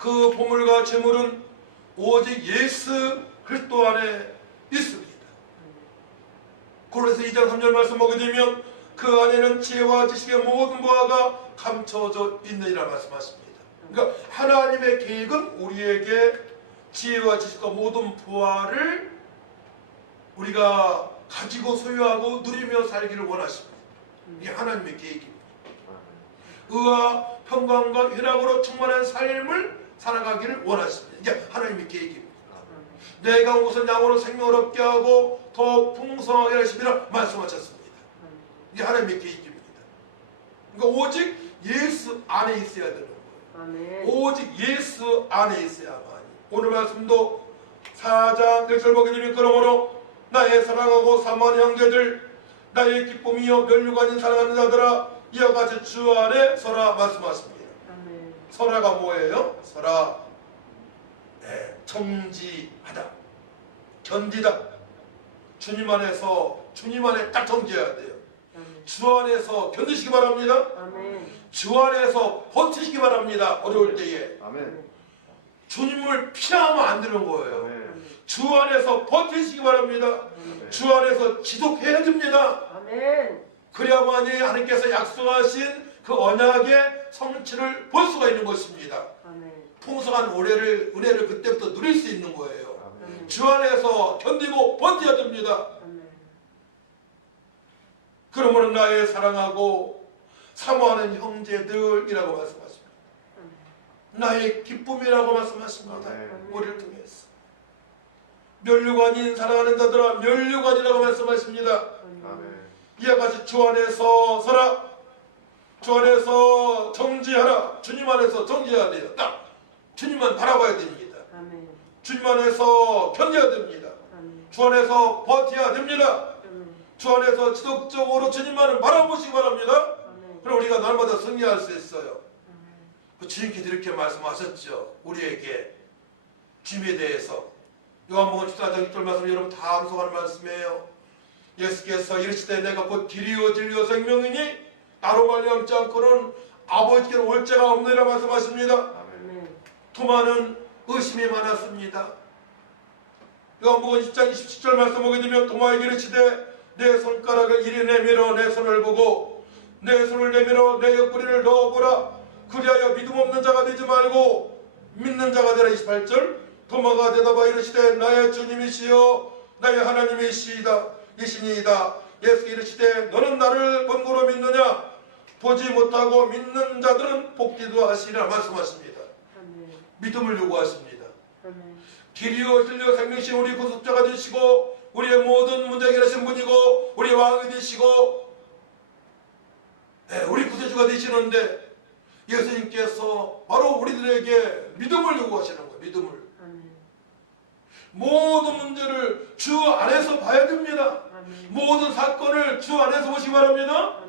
그 보물과 재물은 오직 예수 그리스도 안에 있습니다. 고린도서 2장 3절 말씀 보게 되면 그 안에는 지혜와 지식의 모든 보화가 감춰져 있느니라 말씀하십니다. 그러니까 하나님의 계획은 우리에게 지혜와 지식과 모든 보화를 우리가 가지고 소유하고 누리며 살기를 원하십니다. 이게 하나님의 계획입니다. 의와 평강과 희락으로 충만한 삶을 살아가기를 원하십니다. 이게 하나님의 계획입니다. 내가 온 것은 양으로 생명을 얻게 하고 더 풍성하게 하시리라 말씀하셨습니다. 이게 하나님의 계획입니다. 그러니까 오직 예수 안에 있어야 되는 거예요. 오직 예수 안에 있어야만이. 오늘 말씀도 4장 1절 보게 되면 그러므로 나의 사랑하고 사모하는 형제들 나의 기쁨이요 멸류관인 사랑하는 자들아 이와 같이 주 안에 서라 말씀하십니다. 설화가 뭐예요? 설화 네, 정지하다 견디다 주님 안에서 주님 안에 딱 정지해야 돼요. 주 안에서 견디시기 바랍니다 아멘. 주 안에서 버티시기 바랍니다 어려울 때에 아멘. 주님을 피하면 안 되는 거예요. 주 안에서 버티시기 바랍니다 주 안에서 지속해야 됩니다 아멘. 그래야만이 하나님께서 약속하신 그 언약의 성취를 볼 수가 있는 것입니다 아멘. 풍성한 은혜를, 은혜를 그때부터 누릴 수 있는 거예요. 아멘. 주 안에서 견디고 버텨야 됩니다. 아멘. 그러므로 나의 사랑하고 사모하는 형제들이라고 말씀하십니다. 나의 기쁨이라고 말씀하십니다. 아멘. 우리를 통해서. 멸류관인 사랑하는 자들아 멸류관이라고 말씀하십니다. 아멘. 이와 같이 주 안에서 서라. 주 안에서 정지하라. 주님 안에서 정지해야 돼요. 딱. 주님만 바라봐야 됩니다. 아멘. 주님 안에서 견뎌야 됩니다. 아멘. 주 안에서 버텨야 됩니다. 아멘. 주 안에서 지속적으로 주님만을 바라보시기 바랍니다. 아멘. 그럼 우리가 날마다 승리할 수 있어요. 그 주님께서 이렇게 말씀하셨죠. 우리에게 주님에 대해서 요한복음 14장 1절 말씀 여러분 다 암송하는 말씀이에요. 예수께서 이르시되 내가 곧 길이요 진리요 생명이니 나로 말미암지 않고는 아버지께로 올 자가 없느니라 말씀하십니다. 토마는 의심이 많았습니다. 요한복음 10장 27절 말씀 보게 되면 도마에게 이르시되 내 손가락을 이리 내밀어 내 손을 보고 내 손을 내밀어 내 옆구리를 넣어보라. 그리하여 믿음 없는 자가 되지 말고 믿는 자가 되라. 28절 도마가 대답하 이르시되 나의 주님이시여 나의 하나님이시이다. 이신이이다. 예수 이르시되 너는 나를 번거로 믿느냐 보지 못하고 믿는 자들은 복기도 하시리라 말씀하십니다. 믿음을 요구하십니다. 길이요 진리요 생명신 우리 구속자가 되시고 우리의 모든 문제 해결하신 분이고 우리 왕이 되시고 네, 우리 구세주가 되시는데 예수님께서 바로 우리들에게 믿음을 요구하시는 거예요. 믿음을. 모든 문제를 주 안에서 봐야 됩니다. 모든 사건을 주 안에서 보시기 바랍니다.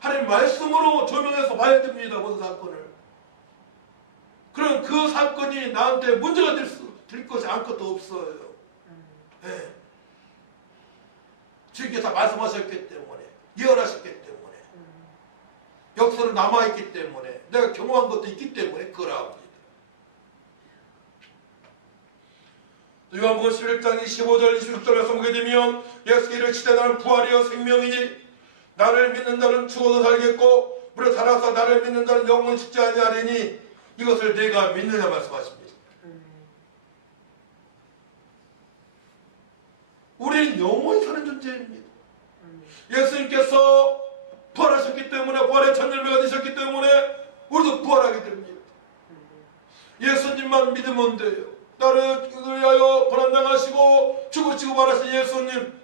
하나님 말씀으로 조명해서 봐야 됩니다. 모든 사건을. 그럼 그 사건이 나한테 문제가 될, 수, 될 것이 아무것도 없어요. 예. 주님께서 말씀하셨기 때문에, 예언하셨기 때문에, 역사는 남아있기 때문에, 내가 경험한 것도 있기 때문에 그러합니다. 요한복음 11장 25절 26절 말씀 보게 되면 예수께 이르시되 나는 부활이요 생명이니 나를 믿는 자는 죽어도 살겠고 물에 살아서 나를 믿는 자는 영원히 죽지 아니하리니 이것을 내가 믿느냐 말씀하십니다. 우리는 영원히 사는 존재입니다. 예수님께서 부활하셨기 때문에 부활의 첫 열매가 되셨기 때문에 우리도 부활하게 됩니다. 예수님만 믿으면 돼요. 나를 위하여 고난당하시고 죽으시고 말하신 예수님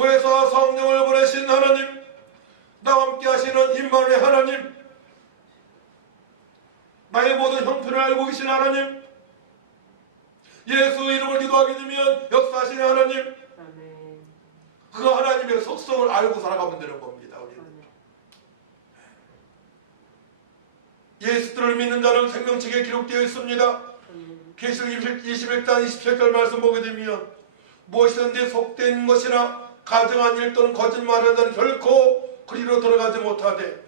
보혜사 성령을 보내신 하나님 나와 함께 하시는 임마누의 하나님 나의 모든 형편을 알고 계신 하나님 예수 이름을 기도하게 되면 역사하시는 하나님. 그 하나님의 속성을 알고 살아가면 되는 겁니다. 우리는. 예수들을 믿는 자는 생명책에 기록되어 있습니다. 계시록 21장 27절 말씀 보게 되면 무엇이든지 속된 것이나 가정한 일 또는 거짓말하는 자는 결코 그리로 들어가지 못하되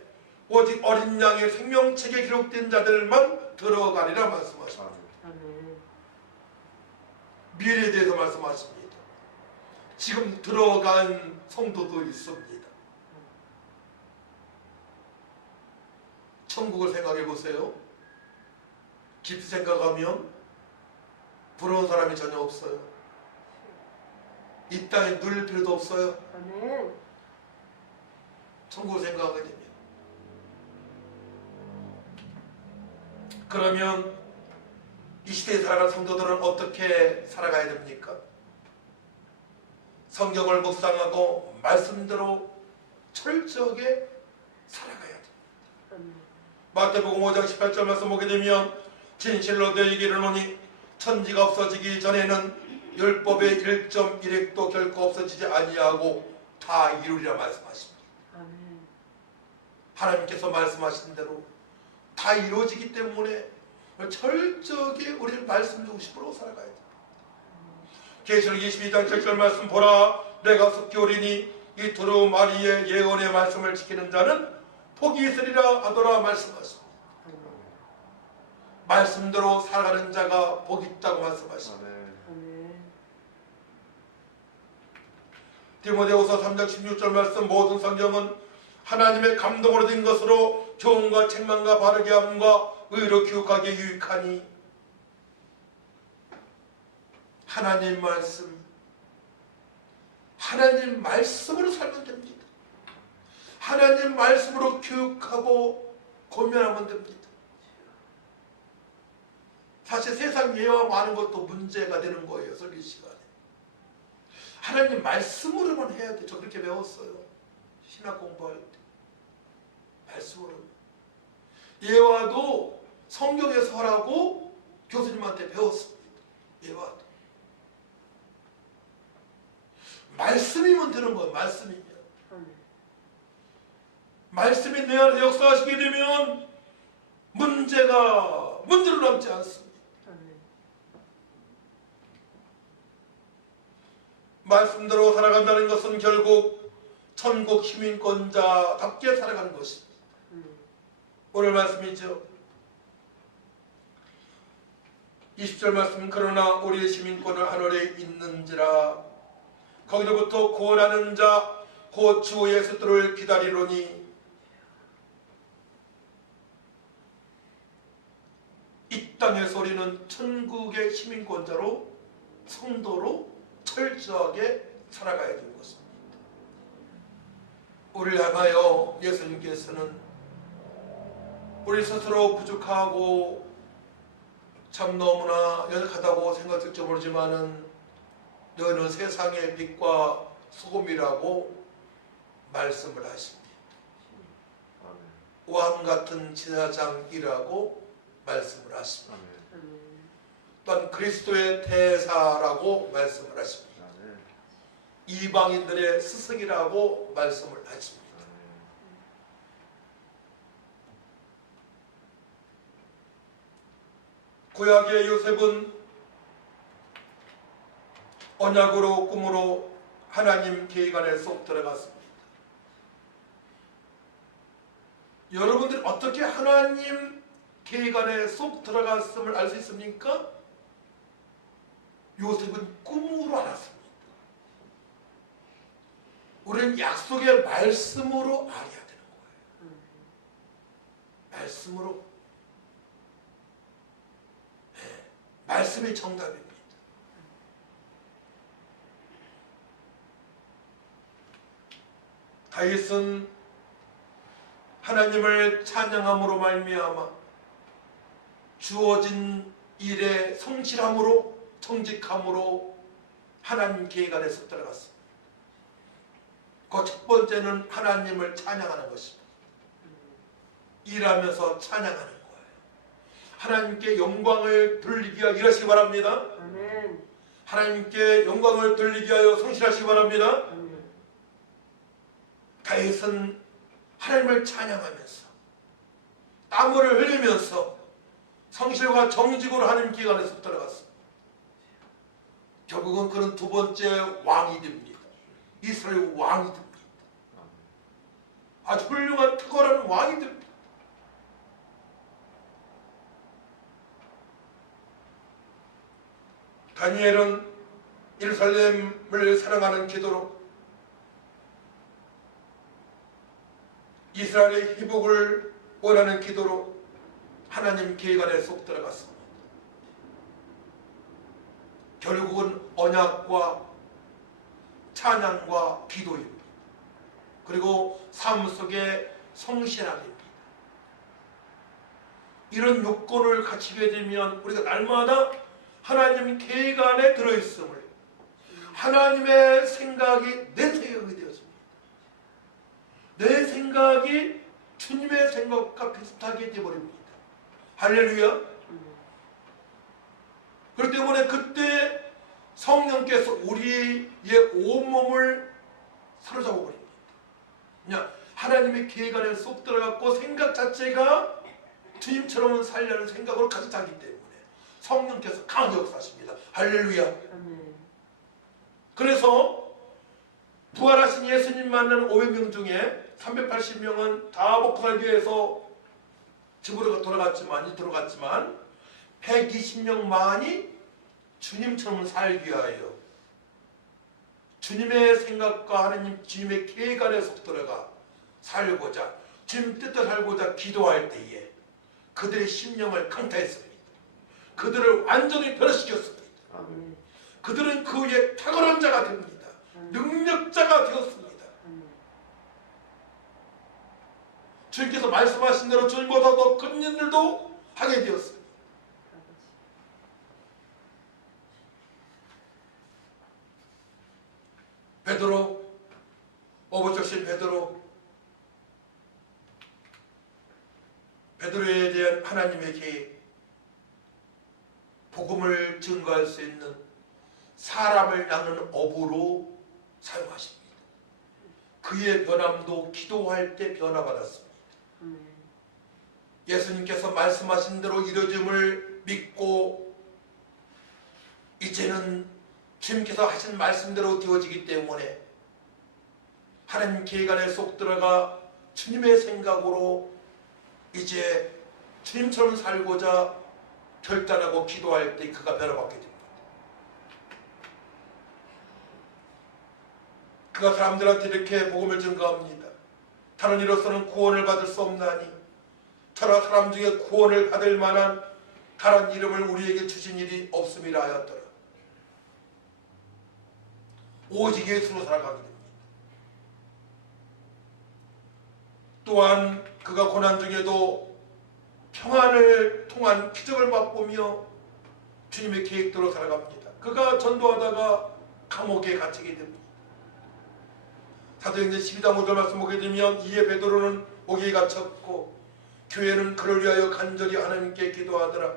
오직 어린 양의 생명책에 기록된 자들만 들어가리라 말씀하십니다. 미래에 대해서 말씀하십니다. 지금 들어간 성도도 있습니다. 천국을 생각해 보세요. 깊이 생각하면 부러운 사람이 전혀 없어요. 이 땅에 누릴 필요도 없어요. 아멘. 천국을 생각하게 되면. 그러면 이 시대에 살아가는 성도들은 어떻게 살아가야 됩니까? 성경을 묵상하고 말씀대로 철저하게 살아가야. 아멘. 마태복음 5장 18절 말씀 보게 되면 진실로 너희에게 이르노니 천지가 없어지기 전에는 율법의 1.1핵도 결코 없어지지 아니하고 다 이루리라 말씀하십니다. 아멘. 하나님께서 말씀하신 대로 다 이루어지기 때문에 철저하게 우리는 말씀 중심으로 살아가야 됩니다. 계시록 22장 7절 말씀 보라 내가 속히 오리니 이 두루 마리의 예언의 말씀을 지키는 자는 복이 있으리라 하더라 말씀하십니다. 말씀대로 살아가는 자가 복이 있다고 말씀하십니다. 아멘. 디모데후서 3장 16절 말씀 모든 성경은 하나님의 감동으로 된 것으로 교훈과 책망과 바르게 함과 의로 교육하기에 유익하니 하나님 말씀 하나님 말씀으로 살면 됩니다. 하나님 말씀으로 교육하고 고면하면 됩니다. 사실 세상 예와 많은 것도 문제가 되는 거예요. 설교 시간에. 하나님 말씀으로만 해야 돼. 저 그렇게 배웠어요. 신학 공부할 때. 말씀으로. 예화도 성경에서 하라고 교수님한테 배웠습니다. 예화도. 말씀이면 되는 거예요. 말씀이면. 말씀이 내 안에 역사하시게 되면 문제가 문제로 남지 않습니다. 아멘. 말씀대로 살아간다는 것은 결국 천국 시민권자답게 살아가는 것입니다. 음. 오늘 말씀이죠. 20절 말씀 그러나 우리의 시민권은 하늘에 있는지라 거기로부터 구원하는 자 곧 주 예수들을 기다리노니 이 땅의 소리는 천국의 시민권자로 성도로 철저하게 살아가야 되는 것입니다. 우리를 향하여 예수님께서는 우리 스스로 부족하고 참 너무나 연약하다고 생각될지 모르지만은 너는 세상의 빛과 소금이라고 말씀을 하십니다. 왕 같은 지사장이라고 말씀을 하십니다. 또한 그리스도의 대사라고 말씀을 하십니다. 이방인들의 스승이라고 말씀을 하십니다. 구약의 요셉은 언약으로 꿈으로 하나님 계획 안에 쏙 들어갔습니다. 여러분들이 어떻게 하나님 계획 안에 쏙 들어갔음을 알 수 있습니까? 요셉은 꿈으로 알았습니다. 우리는 약속의 말씀으로 알아야 되는 거예요. 음. 말씀으로 네, 말씀이 정답입니다. 다윗은 하나님을 찬양함으로 말미암아 주어진 일에 성실함으로 정직함으로 하나님 계획 안에서 들어갔습니다. 그 첫 번째는 하나님을 찬양하는 것입니다. 일하면서 찬양하는 거예요. 하나님께 영광을 돌리기 위하여 일하시기 바랍니다. 하나님께 영광을 돌리기 위하여 성실하시기 바랍니다. 다윗은 하나님을 찬양하면서 땀을 흘리면서 성실과 정직으로 하나님 기관에서 들어갔습니다. 결국은 그는 두 번째 왕이 됩니다. 이스라엘 왕이 됩니다. 아주 훌륭한 탁월한 왕이 됩니다. 다니엘은 예루살렘을 사랑하는 기도로 이스라엘의 회복을 원하는 기도로 하나님 계획 안에 속 들어갔습니다. 결국은 언약과 찬양과 기도입니다. 그리고 삶 속에 성실함입니다. 이런 요건을 갖추게 되면 우리가 날마다 하나님 계획 안에 들어있음을 하나님의 생각이 내 생각이 되었습니다. 내 생각이 주님의 생각과 비슷하게 되어버립니다. 할렐루야. 그렇기 때문에 그때 성령께서 우리의 온몸을 사로잡아 버립니다. 그냥 하나님의 계획 안에 쏙 들어갔고 생각 자체가 주님처럼 살려는 생각으로 가득 차기 때문에 성령께서 강하게 역사하십니다. 할렐루야. 그래서 부활하신 예수님 만나는 500명 중에 380명은 다 먹고 살기 위해서 집으로 돌아갔지만 들어갔지만 120명만이 주님처럼 살기 위하여 주님의 생각과 하나님 주님의 계획 안에 속 들어가 살고자 주님 뜻대로 살고자 기도할 때에 그들의 심령을 강타했습니다. 그들을 완전히 변화시켰습니다. 아멘. 그들은 그 위에 탁월한 자가 됩니다. 능력자가 되었습니다. 아멘. 주님께서 말씀하신 대로 주님보다 더 큰 일들도 하게 되었습니다. 아버지. 베드로 어부적신 베드로 베드로에 대한 하나님의 계획 복음을 증거할 수 있는 사람을 낳는 어부로 사용하십니다. 그의 변함도 기도할 때 변화받았습니다. 예수님께서 말씀하신 대로 이루어짐을 믿고 이제는 주님께서 하신 말씀대로 되어지기 때문에 계획 안에 쏙 들어가 주님의 생각으로 이제 주님처럼 살고자 결단하고 기도할 때 그가 변화받게 됩니다. 그가 사람들한테 이렇게 복음을 증거합니다. 다른 이로서는 구원을 받을 수 없나니 저라 사람 중에 구원을 받을 만한 다른 이름을 우리에게 주신 일이 없음이라 하였더라. 오직 예수로 살아가게 됩니다. 또한 그가 고난 중에도 평안을 통한 기적을 맛보며 주님의 계획대로 살아갑니다. 그가 전도하다가 감옥에 갇히게 됩니다. 사도행전 12장 5절 말씀 보게 되면 이에 베드로는 옥에 갇혔고 교회는 그를 위하여 간절히 하나님께 기도하더라.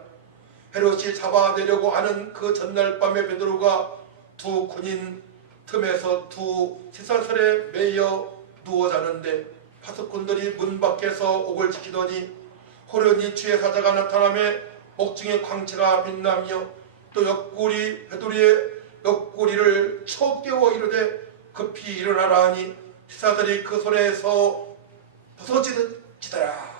헤롯이 잡아내려고 하는 그 전날 밤에 베드로가 두 군인 틈에서 두 시사설에 매여 누워 자는데 파수꾼들이 문 밖에서 옥을 지키더니 호련히 주의 사자가 나타나며 옥중의 광채가 빛나며 또 옆구리 베드로의 옆구리를 쳐 깨워 이르되 급히 일어나라 하니 시사들이 그 손에서 벗어지더라.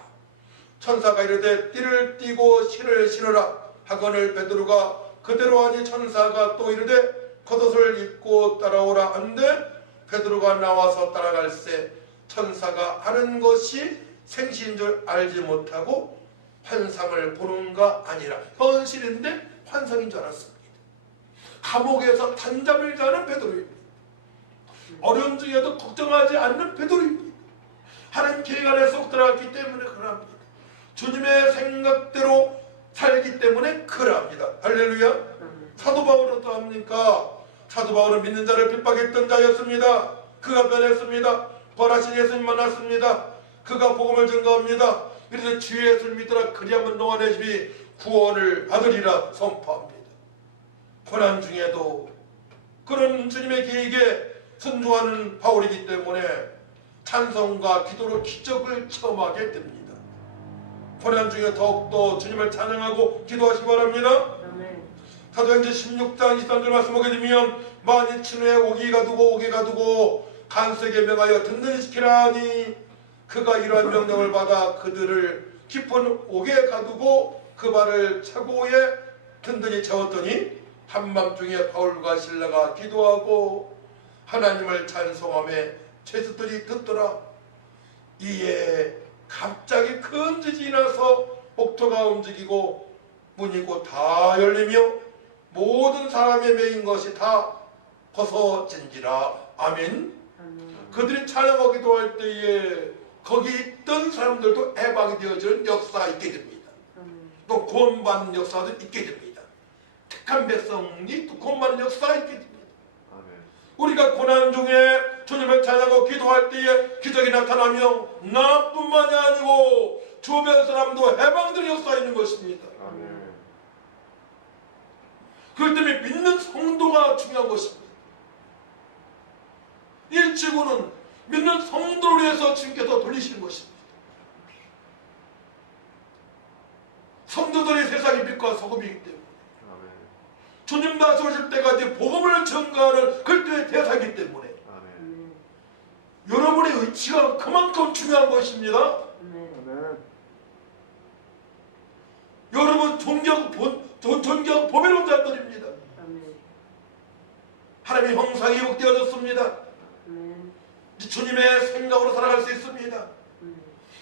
천사가 이르되 띠를 띠고 실을 신으라. 하거늘 베드로가 그대로 하니 천사가 또 이르되 겉옷을 입고 따라오라 한데 베드로가 나와서 따라갈새 천사가 하는 것이 생시인 줄 알지 못하고 환상을 보는가 아니라 현실인데 환상인 줄 알았습니다. 감옥에서 단잠을 자는 베드로입니다. 어려움 중에도 걱정하지 않는 베드로입니다. 하나님 계획 안에 쏙 들어갔기 때문에 그럽니다. 주님의 생각대로 살기 때문에 그럽니다. 할렐루야. 사도 바울은 또 합니까? 사도 바울은 믿는 자를 핍박했던 자였습니다. 그가 변했습니다. 벌하신 예수님 만났습니다. 그가 복음을 증거합니다. 그래서 주 예수를 믿으라 그리하면 내 집이 구원을 받으리라 선포합니다. 고난 중에도 그런 주님의 계획에 순종하는 바울이기 때문에 찬성과 기도로 기적을 체험하게 됩니다. 고난 중에 더욱더 주님을 찬양하고 기도하시기 바랍니다. 사도행전 16장 23절 말씀 보게 되면 만일 친후에 오기 가 두고 오기 가 두고 간수에게 명하여 든든히 시키라 하니 그가 이러한 명령을 받아 그들을 깊은 옥에 가두고 그 발을 차고에 든든히 채웠더니 한밤중에 바울과 신라가 기도하고 하나님을 찬송하며 죄수들이 듣더라. 이에 갑자기 큰 지진이 나서 복도가 움직이고 문이 곧다 열리며 모든 사람의 매인 것이 다 벗어진지라. 아멘. 아멘. 그들이 찬양하고 기도할 때에 거기 있던 사람들도 해방이 되어지는 역사가 있게 됩니다. 아멘. 또 구원받는 역사도 있게 됩니다. 택한 백성이 또 구원받는 역사가 있게 됩니다. 아멘. 우리가 고난 중에 주님을 찬양하고 기도할 때에 기적이 나타나며 나뿐만이 아니고 주변 사람도 해방되는 역사가 있는 것입니다. 그렇기 때문에 믿는 성도가 중요한 것입니다. 이 지구는 믿는 성도를 위해서 주님께서 돌리시는 것입니다. 성도들이 세상의 빛과 소금이기 때문에 아멘. 주님 다시 오실 때까지 복음을 전가하는 그때의 대사이기 때문에 아멘. 여러분의 의치가 그만큼 중요한 것입니다. 아멘. 여러분 존경 본 존- 존경 보배로운 자들입니다. 아멘. 하나님의 형상이 회복되어졌습니다. 주님의 생각으로 살아갈 수 있습니다.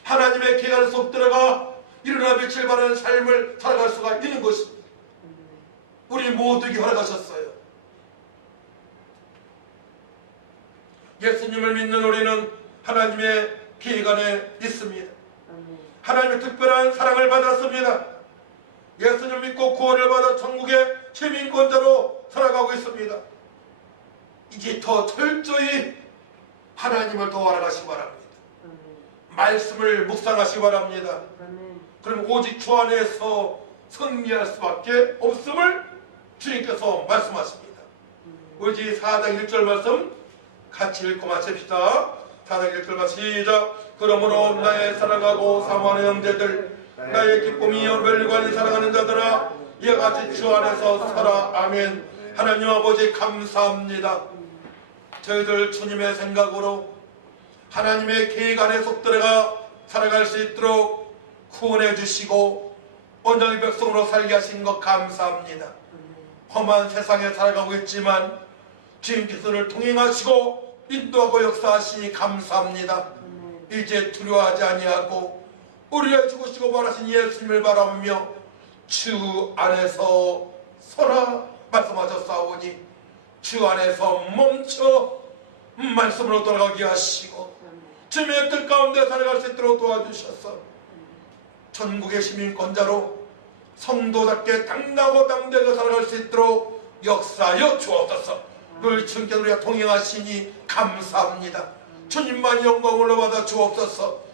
하나님의 계획 속 들어가 일어나 빛을 발하는 삶을 살아갈 수가 있는 것입니다. 우리 모두에게 허락하셨어요. 예수님을 믿는 우리는 하나님의 계획 안에 있습니다. 하나님의 특별한 사랑을 받았습니다. 예수님 믿고 구원을 받아 천국의 시민권자로 살아가고 있습니다. 이제 더 철저히 하나님을 더 알아가시기 바랍니다. 말씀을 묵상하시기 바랍니다. 그럼 오직 주 안에서 승리할 수밖에 없음을 주님께서 말씀하십니다. 우리 4장 1절 말씀 같이 읽고 마칩시다. 4장 1절 말씀 시작. 그러므로 나의 사랑하고 사모하는 형제들 나의 기쁨이 열관이 사랑하는 자들아 이와 같이 주 안에서 살아 아멘 하나님 아버지 감사합니다 저희들 주님의 생각으로 하나님의 계획 안에 속 들어가 살아갈 수 있도록 구원해 주시고 온전히 백성으로 살게 하신 것 감사합니다. 험한 세상에 살아가고 있지만 주님께서를 동행하시고 인도하고 역사하시니 감사합니다. 이제 두려워하지 아니하고 우리를 죽으시고 말하신 예수님을 바라보며 주 안에서 서라 말씀하셨사오니 주 안에서 멈춰 말씀으로 돌아가게 하시고. 주님의 뜻 가운데 살아갈 수 있도록 도와주셔서 전국의 시민권자로 성도답게 당나고 당대하게 살아갈 수 있도록 역사여 주옵소서 늘 주님께 우리가 동행하시니 감사합니다 주님만 영광을 올려받아 주옵소서